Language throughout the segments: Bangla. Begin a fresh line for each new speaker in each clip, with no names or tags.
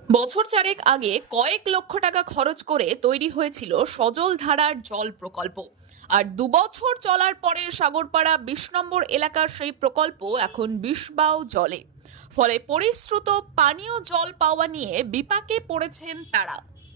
বছর চারেক আগে কয়েক লক্ষ টাকা খরচ করে তৈরি হয়েছিল সজল ধারার জল প্রকল্প। আর 2 বছর চলার পরে সাগরপাড়া 20 নম্বর এলাকার সেই প্রকল্প এখন বিষবাও জলে। ফলে পরিশ্রুত পানীয় জল পাওয়া নিয়ে বিপাকে পড়েছেন তারা।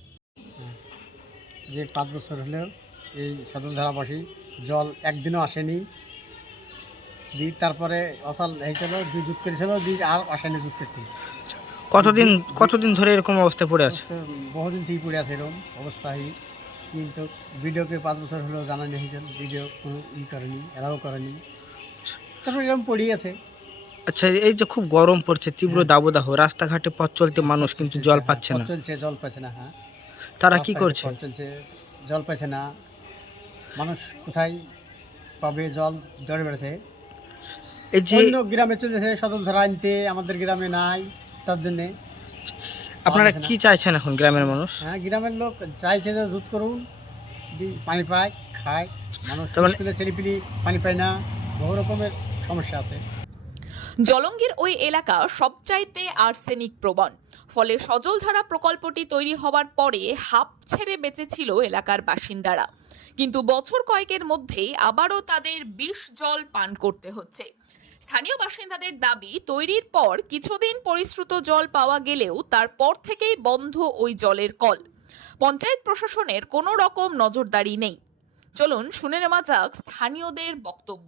যে 5 বছর হলেও এই সজলধারাবাসী জল একদিনও আসেনি। তারপরে অচল হয়েছিল, যুগ করেছিল, আর আসেনি যুগ করতে।
কতদিন ধরে এরকম অবস্থা পড়ে আছে?
বহুদিন থেকে পড়ে আছে এরকম অবস্থায়, কিন্তু ভিডিওকে 5 বছর হলেও জানানি হয়েছিল, ভিডিও কোনো করেনি, এরাও করেনি। তারপরে এরকম পড়েই আছে।
আচ্ছা, এই যে খুব গরম পড়ছে, তীব্র দাবদাহ, রাস্তাঘাটে পথ চলতে মানুষ কিন্তু জল পাচ্ছে না।
জল পাচ্ছে না। হ্যাঁ,
তারা কি করছে?
পথ চলছে, জল পাচ্ছে না। মানুষ কোথায় পাবে জল? দৌড়ে বেড়েছে,
এই যে
অন্য গ্রামে চলেছে সজলধারা আনতে, আমাদের গ্রামে নাই। তার জন্যে
আপনারা কি চাইছেন এখন গ্রামের মানুষ?
হ্যাঁ, গ্রামের লোক চাইছে যে জুত করুন, পানি পায়, খায়। মানুষ স্কুলে ছেলেপিলি পানি পায় না, বহু রকমের সমস্যা আছে।
জলঙ্গির ওই এলাকা সবচাইতে আর্সেনিক প্রবণ। ফলে সজলধারা প্রকল্পটি তৈরি হওয়ার পরে হাঁপ ছেড়ে বেঁচেছিল এলাকার বাসিন্দারা। কিন্তু বছর কয়েকের মধ্যেই আবারও তাদের বিষ জল পান করতে হচ্ছে। স্থানীয় বাসিন্দাদের দাবি, তৈরির পর কিছুদিন পরিশ্রুত জল পাওয়া গেলেও তারপর থেকেই বন্ধ ওই জলের কল। পঞ্চায়েত প্রশাসনের কোনো রকম নজরদারি নেই। চলুন শুনে নেওয়া যাক স্থানীয়দের বক্তব্য।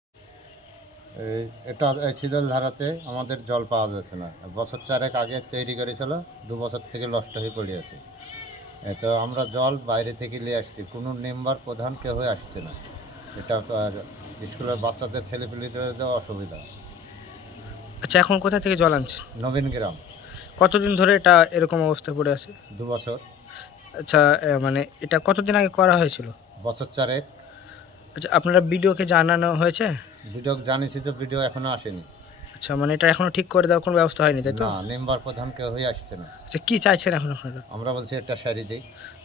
এটা এই শীতলধারাতে আমাদের জল পাওয়া যাচ্ছে না। বছর চারেক আগে তৈরি করেছিল, 2 বছর থেকে নষ্ট হয়ে পড়ে আছে। তো আমরা জল বাইরে থেকে নিয়ে আসছি, কোনো মেম্বার প্রধান কেউ হয়ে আসছে না। এটা স্কুলের বাচ্চাদের ছেলেপিলিদের অসুবিধা।
আচ্ছা, এখন কোথা থেকে জল আনছে?
নবীন গ্রাম।
কতদিন ধরে এটা এরকম অবস্থা পড়ে আছে?
2 বছর।
আচ্ছা, মানে এটা কতদিন আগে করা হয়েছিল?
বছর চারেক।
আচ্ছা, আপনারা বিডিওকে জানানো হয়েছে?
ভিডিও জানিয়েছি, যে ভিডিও এখনও আসেনি।
আচ্ছা, মানে এটা এখনো ঠিক করে দেওয়ার কোনো ব্যবস্থা হয়নি, তাই তো?
না, মেম্বার প্রধান কেউ হয়ে আসছে না।
আচ্ছা, কি চাইছেন এখন আপনারা?
আমরা বলছি এটা সারি দিই।